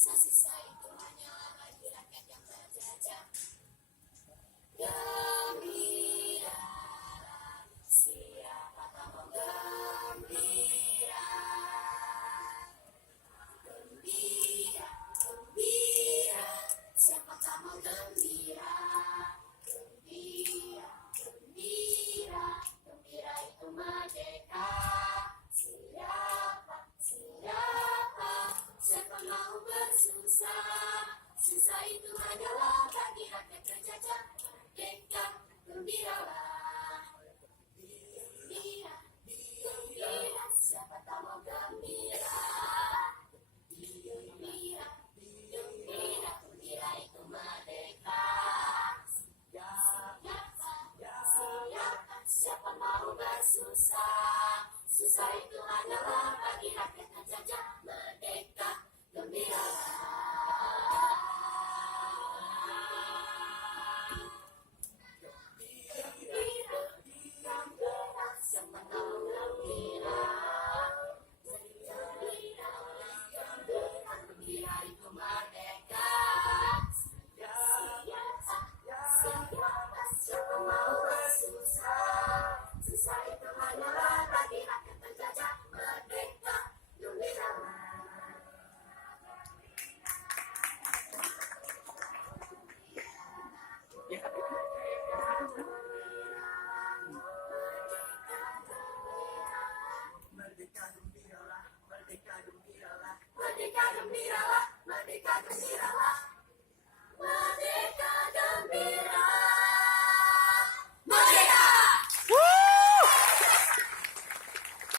Sisa-sisa itu hanyalah bagi rakyat yang terjajah. Gembiralah, siapa tak mau gembira. Gembira, gembira, siapa tak mau gembira. Gembira, gembira, gembira itu merdeka. Siapa mau bersusah? Susah itu hanyalah bagi rakyat terjajah. Merdeka, gembiralah. Gembira, gembira, siapa tak mau gembira. Gembira, gembira, gembira itu merdeka. Siapa mau bersusah? Susah itu